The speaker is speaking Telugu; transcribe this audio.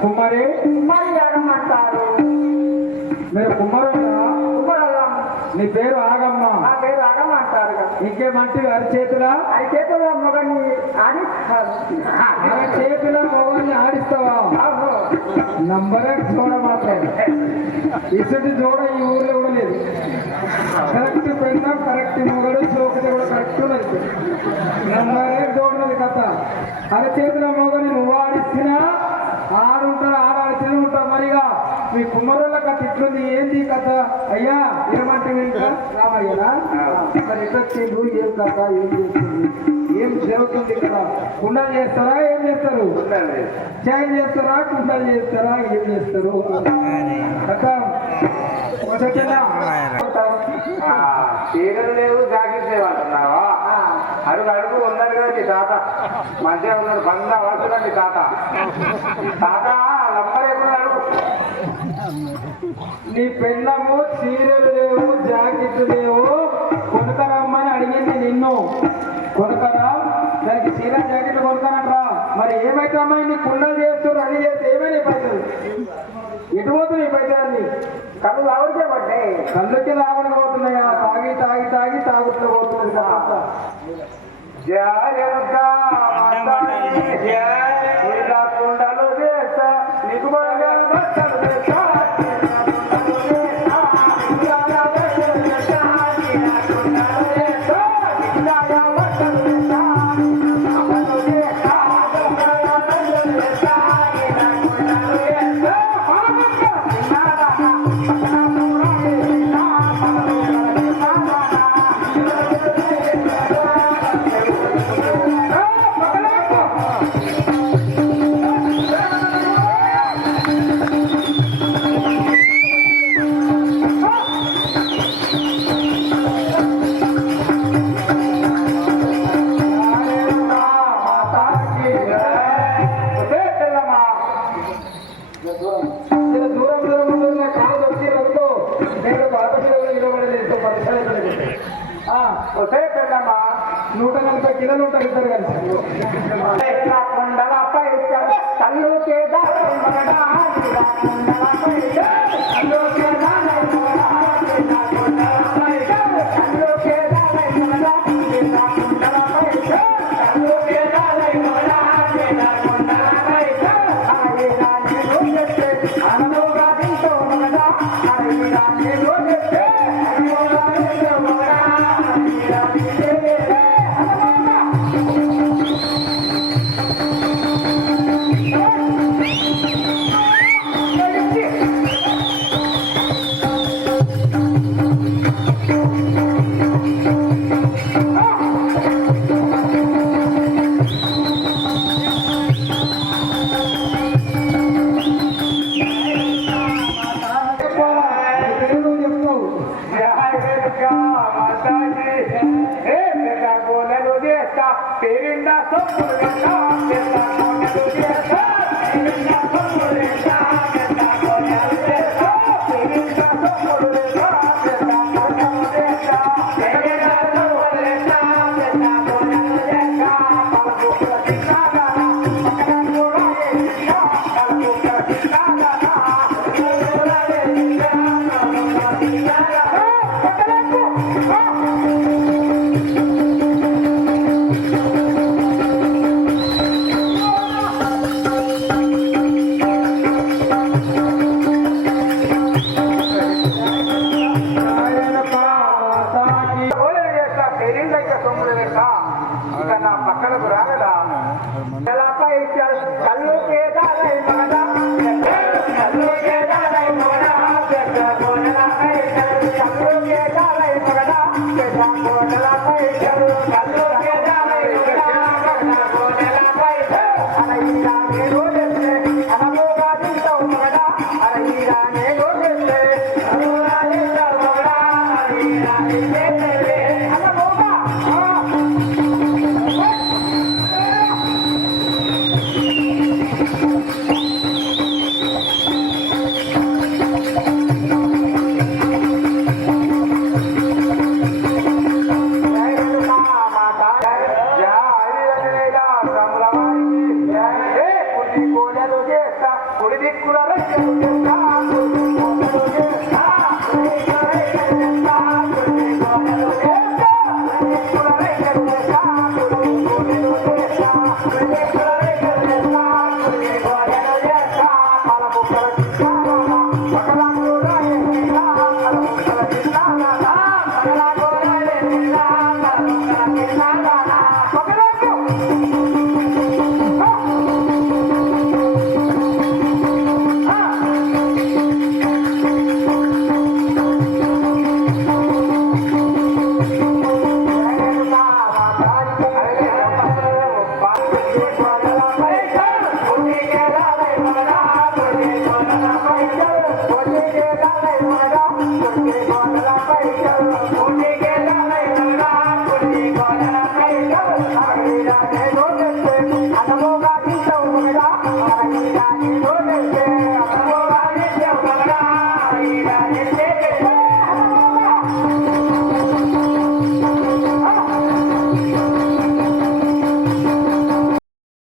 కుమారి కుమారి ఆగమ్మంటారు. మీరు కుమ్మరుడా? కుమ్మరలం. నీ పేరు ఆగమ్మ? నా పేరు ఆగమ్మ అంటారు. ఇంకేమంటే అరిచేతులా? అరిచేతుల మొగని ఆడి అరిచేతుల మొగని ఆడిస్తావా? నంబరే జోడ మాత్రం ఇసుటి జోడ ఈ ఊర్లో కూడా లేదు. కరెక్ట్ పెన్న కరెక్ట్ మొగడు చోకటి కూడా కరెక్ట్ ఉన్నది. నంబరే జోడది కథ. అరిచేతుల మొగని నువ్వు ఆడిస్తున్నా ఆడుంటాడు ఆడాడితేనే ఉంటావు. మరిగా మీ కుమ్మరుల కథ ఇట్లుంది, ఏంది కథ? అయ్యా ఏమంటే ఇంకా రామయ్యనా మరి ఎట్టొచ్చిండు, ఏం కథ, ఏం చేస్తుంది, ఏం జరుగుతుంది ఇక్కడ? కుండలు చేస్తారా, ఏం చేస్తారు? చాయ్ చేస్తారా, కుండలు చేస్తారా, ఏం చేస్తారు? చీరలు లేవు, జాకెట్ లేవు అంటున్నావా? అడుగు అడుగు ఉన్నాడు కదా నీ తాత, మంచిగా ఉన్నాడు, బంగా వస్తున్నాడు నీ తాత. తాత లంబర్ ఎప్పుడు అడుగు. నీ పెళ్ళము చీరలు లేవు, జాకెట్లు లేవు, కొనుకరమ్మని అడిగింది నిన్ను. కొనుకరా, దానికి చీర జాకెట్లు కొనుకనట్రా. మరి ఏమైతే నీ కుండలు చేస్తూ రెడీ చేస్తే ఏమైనా పైసలు ఎటు పోతుంది? ఈ పైసలన్నీ కళ్ళు లావుడికే పడ్డాయి. కళ్ళకి లాభం పోతున్నాయా? తాగి తాగి తాగి తాగుట్లో పోతుంది కదా. కుండలు చేస్తా నీకు బాగా బట్టలు చేస్తా. కిలోలు ఉంటారు ఇద్దరు కలిసి. కుండలపై కళ్ళు Thank you.